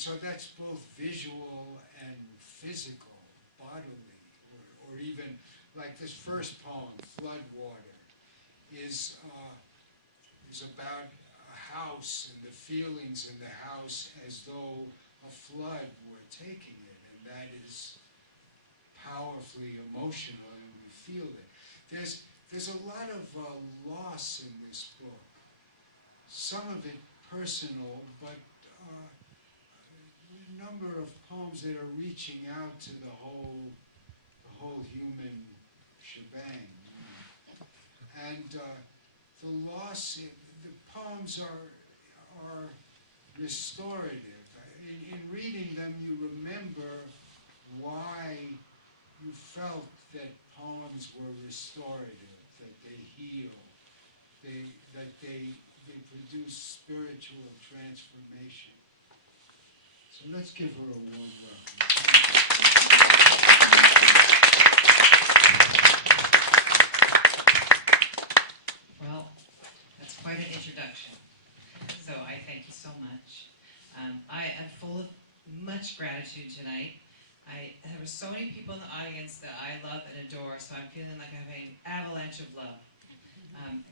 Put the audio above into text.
so that's both visual and physical, bodily, or even like this first poem, Floodwater, is about a house and the feelings in the house as though a flood were taking it, and that is powerfully emotional, and we feel it. There's a lot of loss in this book. Some of it personal, but a number of poems that are reaching out to the whole human shebang. And the loss, the poems are restorative. In reading them, you remember why you felt that poems were restorative, that they heal, that they produce spiritual transformation. So let's give her a warm welcome. Well, that's quite an introduction. So I thank you so much. I am full of much gratitude tonight. There were so many people in the audience that I love and adore, so I'm feeling like I'm having an avalanche of love.